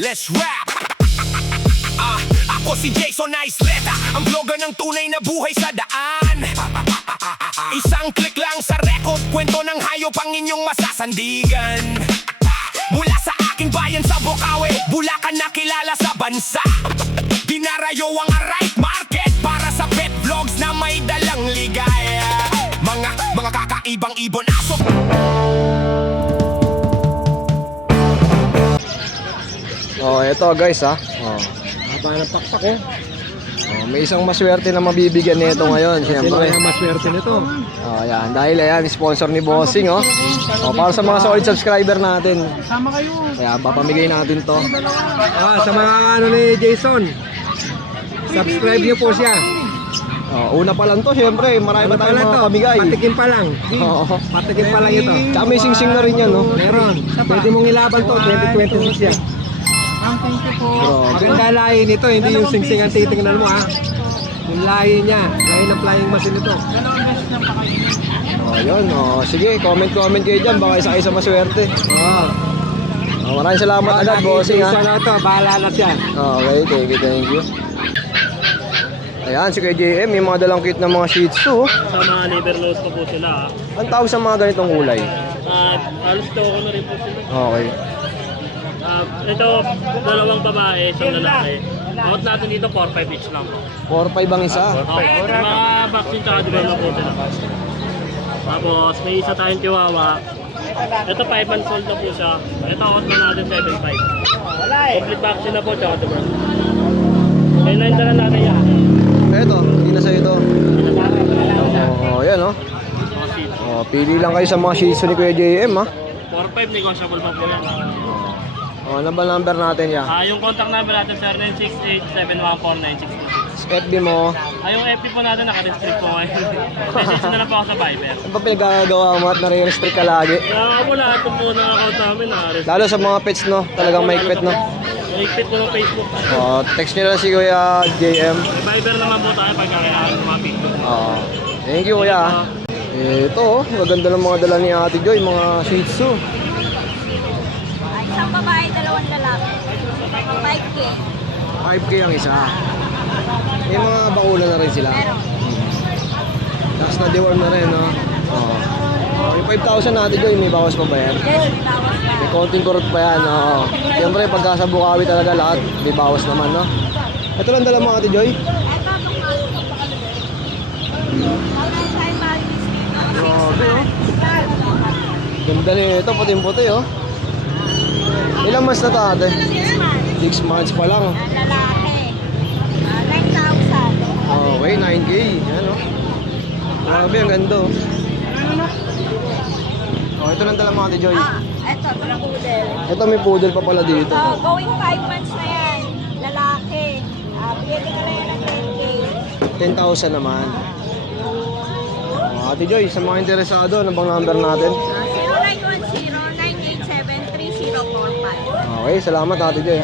Let's rap! Ako si Jason Isleta, ang vlogger ng tunay na buhay sa daan. Isang click lang sa record, kwento ng hayop ang inyong masasandigan. Mula sa aking bayan sa Bocaue, Bulacan na kilala sa bansa. Dinarayo ang right market para sa pet vlogs na may dalang ligaya. Mga kakaibang ibon aso. Oh, ito guys ha. Oh. Haba ng pakpak oh. Oh, may isang maswerte na mabibigyan nito ngayon, siyempre. Sino ang maswerte nito? Oh, yan. Dahil ayan, sponsor ni Bossing oh. Oh, para sa mga solid subscriber natin. Sama kayo. Kaya papamigay natin to. Sa mga ano ni Jason, subscribe niyo po siya. Oh, una pa lang to, siyempre. Marami pa tayong mga pamigay. Patikim pa lang. Oo. Patikim pa lang ito. Tsaka may sing-sing na rin yan, no? Meron. Pwede mong ilaban to, 2026 yan. Maganda lahi nito, hindi yung sing-sing ang titingnan mo ha. Yung lahi niya, lahi ng flying machine ito. Oh, yun. Oh, sige, comment kayo dyan. Baka isa kayo sa maswerte. Oh. Oh, maraming salamat agad, Bossing ha. Isa na ito, bahala na siya. Okay, thank you. Ayan, si Kuya JM, yung mga dalang cute ng mga Shih Tzu. Sa mga liver nose ko po sila. Ang tawag sa mga ganitong kulay. Alos daw ko na rin po sila. Okay. Ito, dalawang babae, isang lalaki. Out natin dito, 4-5 each lang po. 4-5 ang isa. Mga vaccine tsaka diba na po sila. Tapos, may isa tayong chihuahua. Ito 5 months old na po siya. Ito out na natin 7-5. Complete vaccine na po tsaka diba. Kaya na natin yan. Ito, hindi na sa'yo ito. Oh, yan oh. Oh, pili lang kayo sa mga Shih Tzu ni Kuya JM ha. 4-5 negotiable pa po yan. Oh, ano ba number natin yan? Yung contact number natin sir, 968-714-966. FB mo. Yung FB po natin naka-restrict po ngayon. Message na lang po ako sa Viber. Ano ba pinagagawa mo at nare-restrict ka lagi? Kaya po lahat po ng account namin na-restrict. Lalo sa mga pets no, talagang may pet no. Mahigpit po ng Facebook. Oh, text nyo lang si Kuya JM. May Viber naman po tayo pagka kailangan ng mga picture. Oh, thank you Kuya. Ito oh, maganda ng mga dala ni Ate Joy, mga Shih Tzu. Isang babae, dalawang lalaki. 5K. 5K ang isa. May mga bakula na rin sila. Meron. Tapos na-deworm na rin, no? Oo. Yung 5,000 natin Joy, may bawas pa ba yan? Yes, may bawas pa. May konting kurot pa yan, oo. Siyempre, pagka sa Bukawi talaga lahat, may bawas naman, no? Ito lang dala mo, Ate Joy. Grabe, oh. Ganda nito, puting-puti, oh. Ilang months na ito, ate? 6 months pa lang. Lalaki. 9,000. Okay, 9K. Yan, oh. Grabe, ang ganda, oh. Oh, ito lang dala mo, Ate Joy. Ito, mga poodle. Ito, may poodle pa pala dito. Going 5 months na yan. Lalaki. Pwede ka na yan ng 10K. 10,000 naman. Oh, Ate Joy, sa mga interesado, ano bang number natin? 0910-987-3045. Okay, salamat Ate Joy.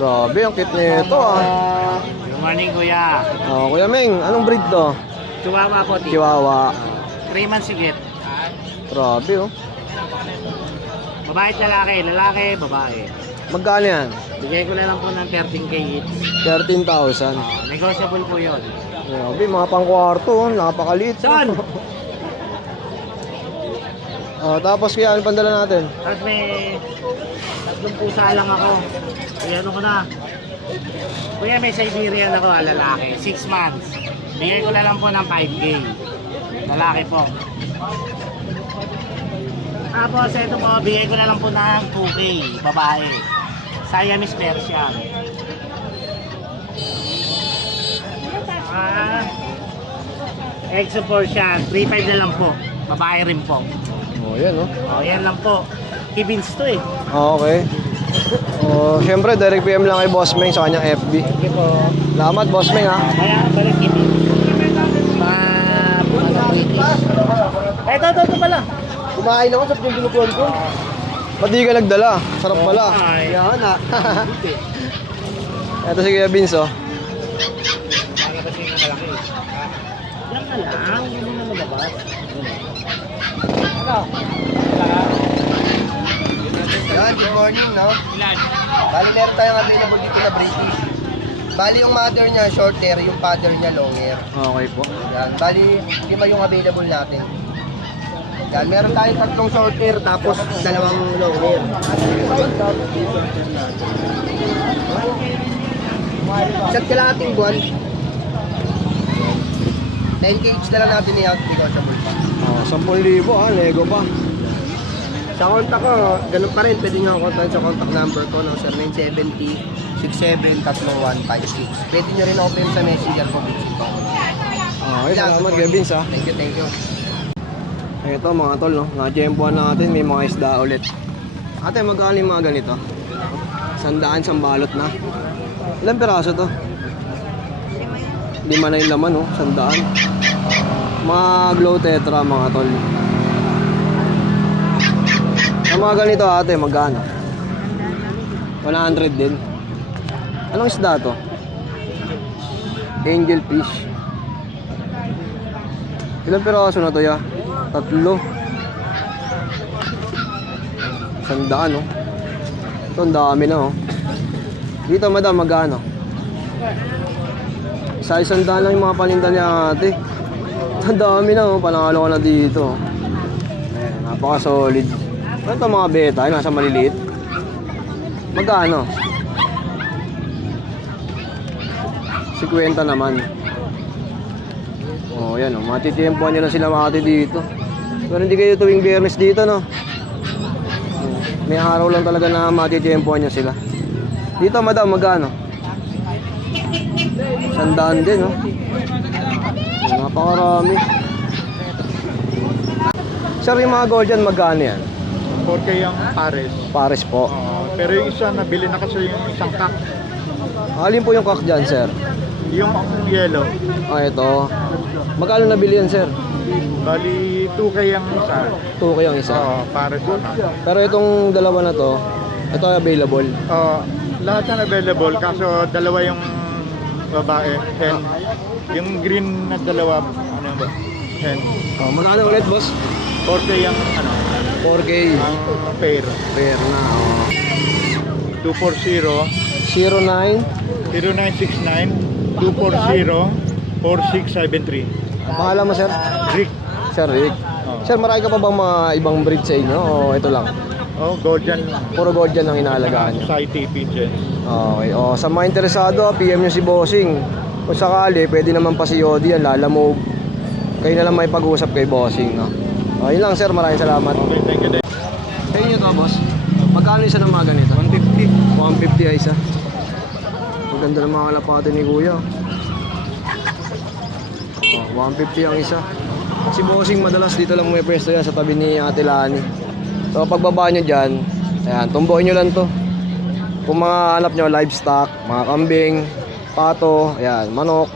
Grabe, ang cute nito ah. Good morning kuya. Oh, Kuya Meng, anong breed to? Chihuahua po. Chihuahua. 3 months sigit. Grabe oh. Babae at lalaki. Lalaki, babae. Magkano yan? Bigay ko na lang po ng 13K each. 13,000. Negotiable po yun. Grabe, mga pang-kwarto, oh. Napakaliit. Son! Oh, tapos kuya, ano pandala natin? Tapos may 3 pusa lang ako. Kuya, ano ko na? Kuya, may Siberian ako, lalaki. 6 months. Bigay ko na lang po ng 5K. Lalaki po. Tapos ito po, bigay ko na lang po ng 2K. Babae. Siamese Persian. Exo Persian. 3.5 na lang po. Babae rin po. Oh, yan oh. O, yan lang po. Kibins to eh. Okay. Oh, syempre, direct PM lang kay Boss Meng sa kanyang FB. Sige po. Salamat, Boss Meng ha. Kaya balik kibins. Ito pala. Kumain ako sa pinupuan ko. Ba't di ka nagdala? Sarap pala. Ay. Yan ha. Ito si Kuya Vince oh. Yan ka lang. Hindi na malabas. Yan, good morning, no? Bali, meron tayong available dito na British. Bali, yung mother niya short hair, yung father niya long hair. Okay po. Yan, bali, 5 yung available natin. Yan, meron tayong 3 short hair, tapos 2 long hair. Isa't kalahating buwan. 10K each na lang natin i-out, negotiable pa. Oh, 10,000 lego pa. Sa contact ko, ganun pa rin. Pwede nyo ako kontakin sa contact number ko, no? 0970-673156. Pwede nyo rin ako pwede sa messenger ko. Okay, salamat kay Vince ha. Thank you, thank you. Ito mga tol, no? Nga-jempuan natin, may mga isda ulit. Ate, magkano yung mga ganito? 100, sambalot na. Ilang piraso to? 5 na yung laman, no? 100. Mga glow tetra, mga tol. Ang mga ganito ate, magkano? 100 din. Anong isda to? Angel fish. Ilang piraso na to ya? 3. 100, no? Ito, ang dami na, oh. Dito, madam, magkano? Sa 100 lang yung mga paninda niya ate. Ang dami na, oh. Panalo ka na dito. Ayan, napaka-solid. Ano ito mga beta? Ay, nasa maliliit. Magkano? 50 naman. Oh, yan, oh. Matitiempuan nyo na sila mga ate dito. Pero hindi kayo tuwing Biyernes dito, no? May araw lang talaga na matitiempuan nyo sila. Dito, madam, magkano? 100 din, no? Napakarami. Sir, yung mga gold dyan, magkano yan? 4K yung pares. Pares po. Pero yung isa, nabili na kasi yung isang kak. Alin po yung kak dyan, sir? Yung yellow, Ah, ito. Magkano nabili yan, sir? bali 2K yung isa. 2K ang isa. Oo, pares na. Pero itong dalawa na to, ito available. Lahat na available, kaso dalawa yung babae, hen. Yung green na dalawa, ano ba? Hen. Oh, magkano ulit, boss? 4K yung ano, 4K. ang pair. Fair na. Oh. 240 09. 0969 240 4673. Pangalan mo, sir? Rick. Sir Rick. Sir, marami ka pa bang mga ibang breed sa inyo? O ito lang? Oh, Golden Puro gold yan ang inaalagaan nyo. Society Pigeon. Okay. O, sa mga interesado, PM nyo si Bossing. Kung sakali, pwede naman pa si Yodi yan, lalamove. Kayo na lang may pag-usap kay Bossing, no? O, yun lang, sir. Maraming salamat. Okay, thank you. Sa inyo to, boss? Magkano isa ng mga ganito? 150. 150 ay isa. Maganda ng mga kalapate ni Kuya. Oh, 150 ang isa. Si Bossing madalas dito lang may pwesto yan sa tabi ni Ate Lani. So pagbaba nyo dyan, ayan, tumbuin nyo lang to. Kung mga hanap nyo, livestock, mga kambing, pato, ayan, manok.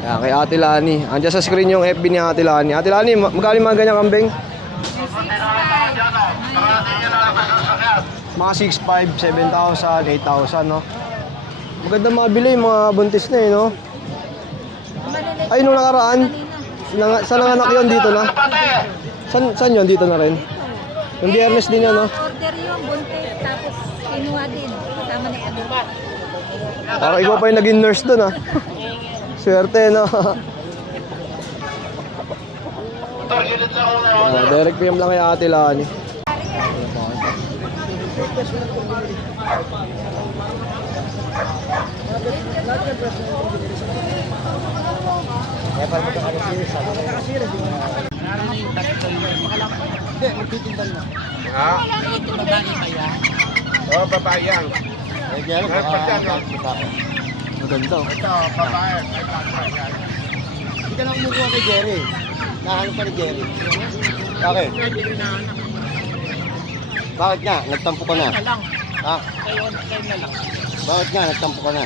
Ayan, kay Ate Lani. Andiyan sa screen yung FB ni Ate Lani. Ate Lani, magkano yung mga ganyang kambing? Mga 6,500, 7,000, 8,000, no? Maganda mabili, mga buntis na eh, no? Ay, nung nakaraan, saan nanganak yun dito na? Saan yun? Dito na rin? Yung Biyernes din yun, no? Order yung buntis, tapos kinuha din. Kasama ni ano. Parang ikaw pa yung naging nurse doon, ah. Swerte, no? Direct PM lang kay Ate Lani. Oh, babae yan. Maganda, oh. Ito, babae. Hindi ka lang kumukuha kay Jerry. Nahanap pa ni Jerry. Bakit? Bakit nga? Nagtampo ka na? Ha? Bakit nga? Nagtampo ka na?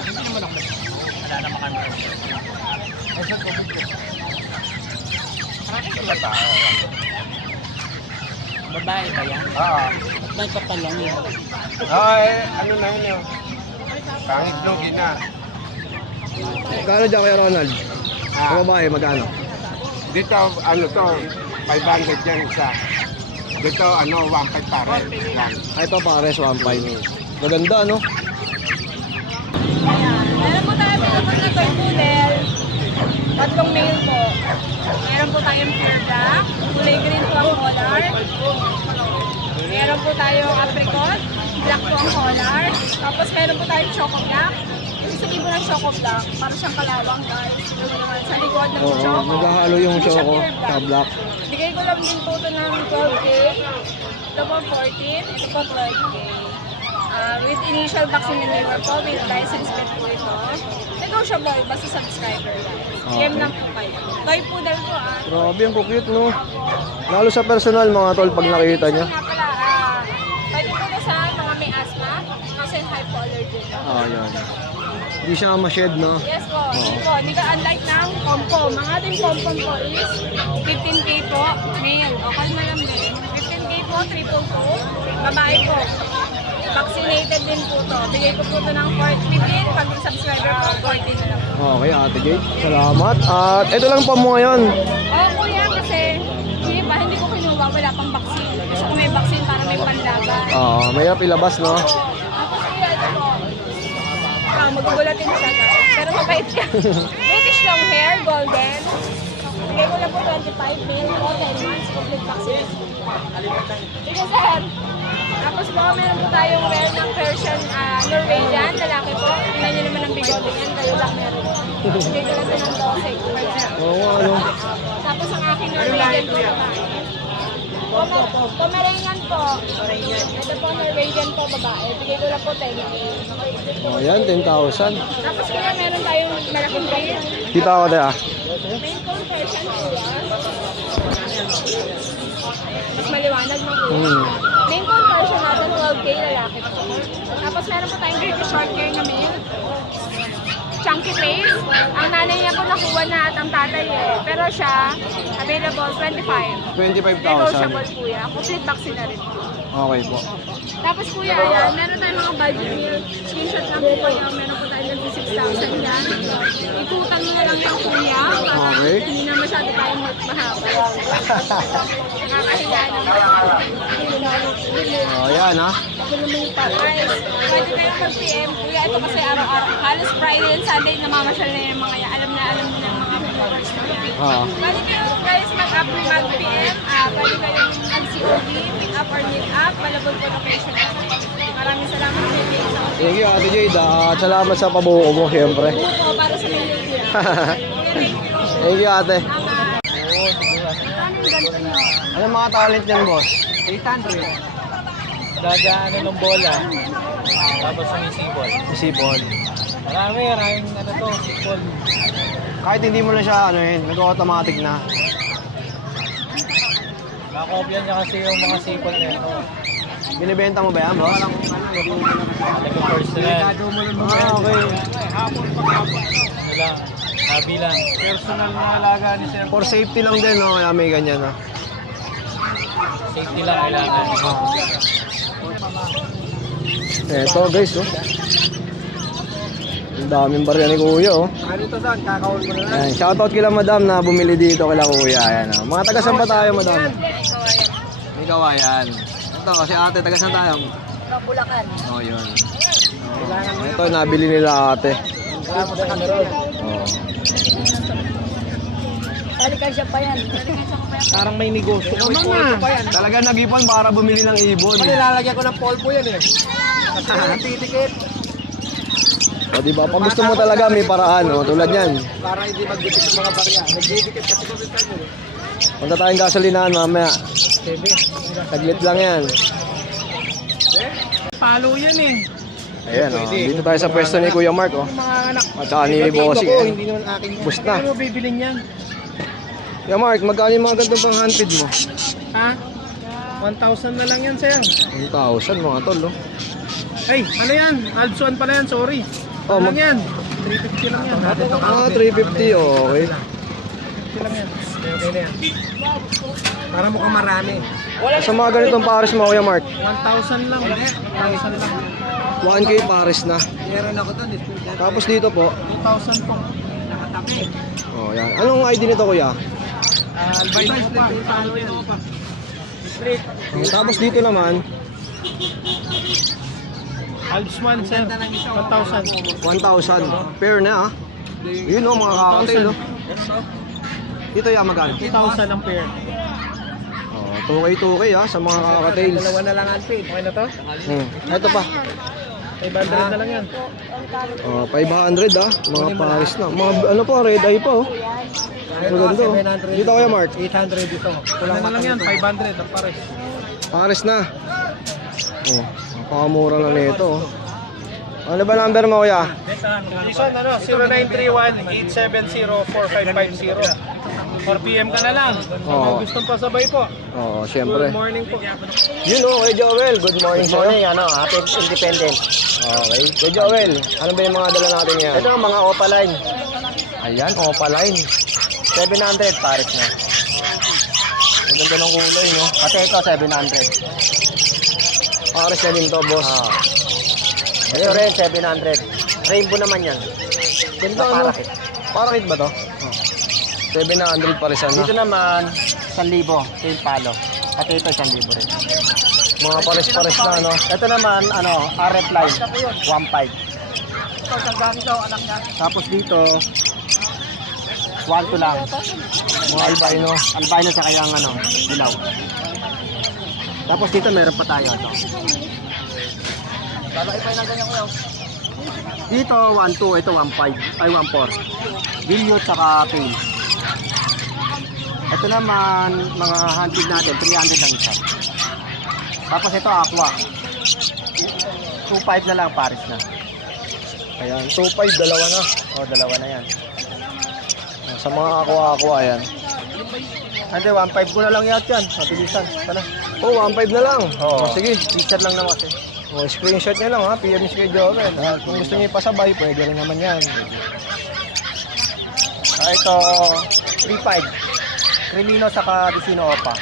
Babae ba yan? Oo. At may kapalong yun. Ay, ano na yun yun? Pangit lugin na. Magkano dyan kay Ronald? Ang babae, magkano? Dito, ano to, 500 yan isa. Dito, 1.5 pare. Ay, ito pares, 1.5. Maganda, no? Ayan. Meron po tayo pinapag na toy poodle. 3 male po. Meron po tayong pure black. Kulay green po ang collar. Meron po tayong apricot. Black po ang collar. Tapos meron po tayong choco black. Kasi sabihin po ng choco black, para siyang kalawang guys. Ito naman sa likod ng Oo, choco. naghahalo yung Hindi siya choco pure sa black. Bigay ko lang din po ito ng 12K. Ito po 14. Ito po 12K. With initial vaccine waiver po, with license plate po ito. Negotiable, basta subscriber lang. PM lang po kayo. Toy poodle po Grabe, ang cute, no? Lalo sa personal, mga tol, pag nakita niya. Nga pala, pwede po na sa mga may asthma, kasi hypoallergy. Yan. Hindi siya ma-shed, no? Yes po, hindi po. Hindi ka unlike ng pom-pom. Ang ating pom-pom po is 15K po, male. Okay na lang din. 15K po, 322. Babae po. Vaccinated din po to. Bigay ko po ito ng 15. Pag subscriber po, 14 na lang po. Okay, Ate Jade. Salamat. At ito lang pa mo ngayon. Kuya, kasi hindi ko kinuha. Wala pang vaccine. Gusto ko may vaccine para may panlaban. Mahirap ilabas, no? Tapos kuya, ito po. Magugulatin siya guys. Pero mabait ka. British long hair, golden. Bigay ko lang po 25 male po, 10 months, complete vaccine. Sige sir. Tapos po, meron po tayong rare ng Persian Norwegian, lalaki po. Tingnan nyo naman ang bigote niyan, kayo lang meron. Bigay ko lang po ng 12. Oo, ano? Tapos ang aking Norwegian po naman. Pomeranian po. Ito po Norwegian po babae. Bigay ko lang po 10K. Ayan, 10,000. Tapos kaya meron tayong malaking breed. Kita ko tayo, Main coon Persian po yan. Mas maliwanag mo po. Main coon Persian natin 12K lalaki po. Tapos meron po tayong British short hair na male. Chunky face. Ang nanay niya po nakuha na at ang tatay Pero siya, available 25. 25,000. Negotiable po yan. Complete vaccine na rin po. Okay po. Tapos kuya, ayan, meron tayong mga budget meal. Screenshot lang po kayo. Meron po tayong nag-6,000 yan. Itutang nyo na lang yung kuya. Para Okay. hindi na masyado tayong mahaba. Nakakahiga naman. Ayan, ha? Guys, pwede kayo mag-PM. Kuya, ito kasi araw-araw. Halos Friday and Sunday namamasyal na yung mga yan. Alam na ng mga viewers na yan. Pwede kayo guys mag-PM. Pwede kayo mag-COD, pick up or meet up. Malabot po location. Maraming salamat sa inyo. Thank you, Ate Jade. At salamat sa pabuo mo, siyempre. Buko para sa mga media. Thank you, Ate. Ano yung ganito nyo? Anong mga talent niyan, boss? 800. Dadaanan ng bola. Tapos sumisipol. Isipon. Maraming sipol. Kahit hindi mo na siya, nag-automatic na. Nakopyan niya kasi yung mga sipol na ito. Binibenta mo ba yan, boss? Nag-personal. Okay. Ano lang. Sabi lang. Personal na alaga ni Sir. For safety lang din, no? Kaya may ganyan, no? Safety lang kailangan. Eto, guys, oh. Ang daming barya ni Kuya, oh. Ano ito saan? Kakawin mo na lang. Ayan, shoutout kila madam na bumili dito kila Kuya. Ayan, oh. Mga taga saan ba tayo, madam? May Kawayan. Ito, si ate, taga saan tayo? Bulacan. Oh, yun. Ito, nabili nila ate. Salamat sa camera. Oh. Balikan siya pa yan. Balikan siya pa yan. Parang may negosyo naman na. Talaga nag-ipon para bumili ng ibon. Nilalagyan ko ng polvo yan eh. Kasi nagtitikit. O, diba? Pag gusto mo talaga, may paraan, oh. Tulad yan. Para hindi magdikit yung mga barya. Nagdidikit kasi kumitan yun. Punta tayong gasolinahan mamaya. Taglit lang yan. Palo yan eh. Ayan, oh. Dito tayo sa pwesto ni Kuya Mark, oh. Mga anak. At saka ni Bossing, ko, eh. hindi naman aking. Bus na. Ano bibilin yan? Kuya Mark, magkano yung mga gandang pang handfeed mo? Ha? 1,000 na lang yan sir. 1,000 mga tol, oh. Ay, ano yan? Alpsuan pala yan, sorry. Oh, Ano lang yan? 350 lang yan. 350, okay. 350 lang yan. Okay na yan. Para mukhang marami. Sa mga ganitong pares mo, Kuya Mark, 1,000 lang. 1,000 lang. 1K pares na. Meron ako doon. Tapos dito po, 2,000 po. Nakatabi. oh, yan. Anong ID nito, Kuya? Albay mo pa. Palo yan. split. Tapos dito naman, Alpsman, sir. 1,000. 1,000. Pair na ah. Yun o, mga kakatail oh. Dito yan, magkano? 2,000 ang pair. Oh, 2K ah, sa mga kakatails. Dalawa na lang Alpin. Okay na to? Ito pa. 500 na lang yan. Oh, 500 ah, mga Paris na. Mga ano pa, red eye pa oh. Maganda oh. Dito kaya Mark. 800 dito. Kulang na lang yan, 500 ang pares. Paris na. Oh, napakamura lang nito oh. Ano ba number mo kuya? Jason, 0931-870-4550. 4 PM ka na lang. Oo. Gustong pasabay po. Oo, syempre. Good morning po. Yun oh, Kuya Joel. Good morning sa'yo. Happy Independent. Okay. Kuya Joel, ano ba yung mga dala natin yan? Ito ang mga opaline. Ayan, Opaline. 700 pares na. Ang ganda ng kulay, no? Kasi ito 700. Pares na din to, boss. Ito rin 700. Rainbow naman yan. Ganda, Na ano? parakit. Parakit ba to? 700 parisan na. Dito naman 1,000 tail palo. At ito 1,000 rin. Mga pares-pares na, no? Ito naman RF line 1,500. Tapos dito 1,200 lang. Mga albino. Albino sa kayang dilaw. Tapos dito meron pa tayo ito. Dito 1,200, ito 1,500, ay 1,400. Dilute saka tail. Ito naman mga hunted natin 300 lang isa. Tapos ito aqua. 2,500 na lang pares na. Ayan, 2.5, dalawa na. O dalawa na yan. Sa mga aqua-aqua, ayan. Hindi 1,500 ko na lang yan. Mabilisan. Tara. Oh, 1.5 na lang. Oo. Oh, sige. T-shirt lang naman kasi. Oh, screenshot nyo lang ha. PM nyo kay Joel. Kung gusto nyo ipasabay, pwede rin naman yan. Ito 3,500. Crimino saka Vicino Opa.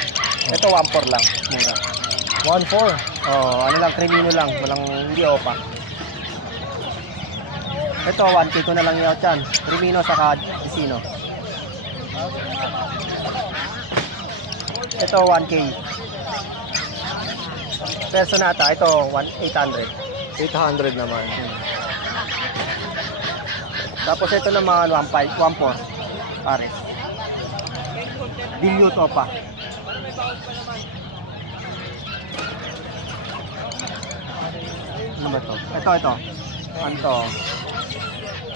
Ito 1,400 lang. Mura. 1.4. Ano lang, Crimino lang. Walang hindi Opa. Ito 1K ko na lang yaw dyan. Crimino saka Vicino. Ito 1K. Personata, ito 800. 800 naman. Tapos ito naman 1,400. Pares. Dilute Opa. Ano ba to? Ito. Ano to?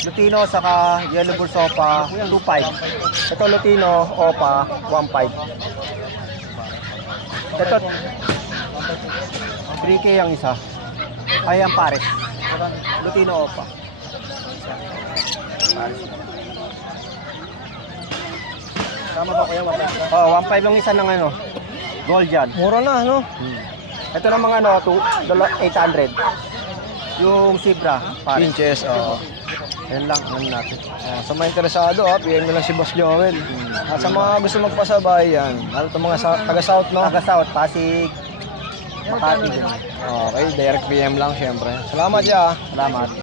Lutino saka Yellow Bulls Opa 2,500. Ito Lutino Opa 1,500. Ito 3K ang isa. Ay ang pares. Lutino Opa. Pares. Tama ba kuya? 1,500 ang isa ng gold yan. Mura na, no? Ito ng mga 800. Yung Zebra, pares. Pinches, oo. Yan lang, natin. Sa mga interesado ha, PM nyo lang si Boss Joel. At sa mga gusto magpasabay, yan. Ano itong mga taga-south, no? Taga-South, Pasig, Makati din. Okay, direct PM lang syempre. Salamat ya. Salamat.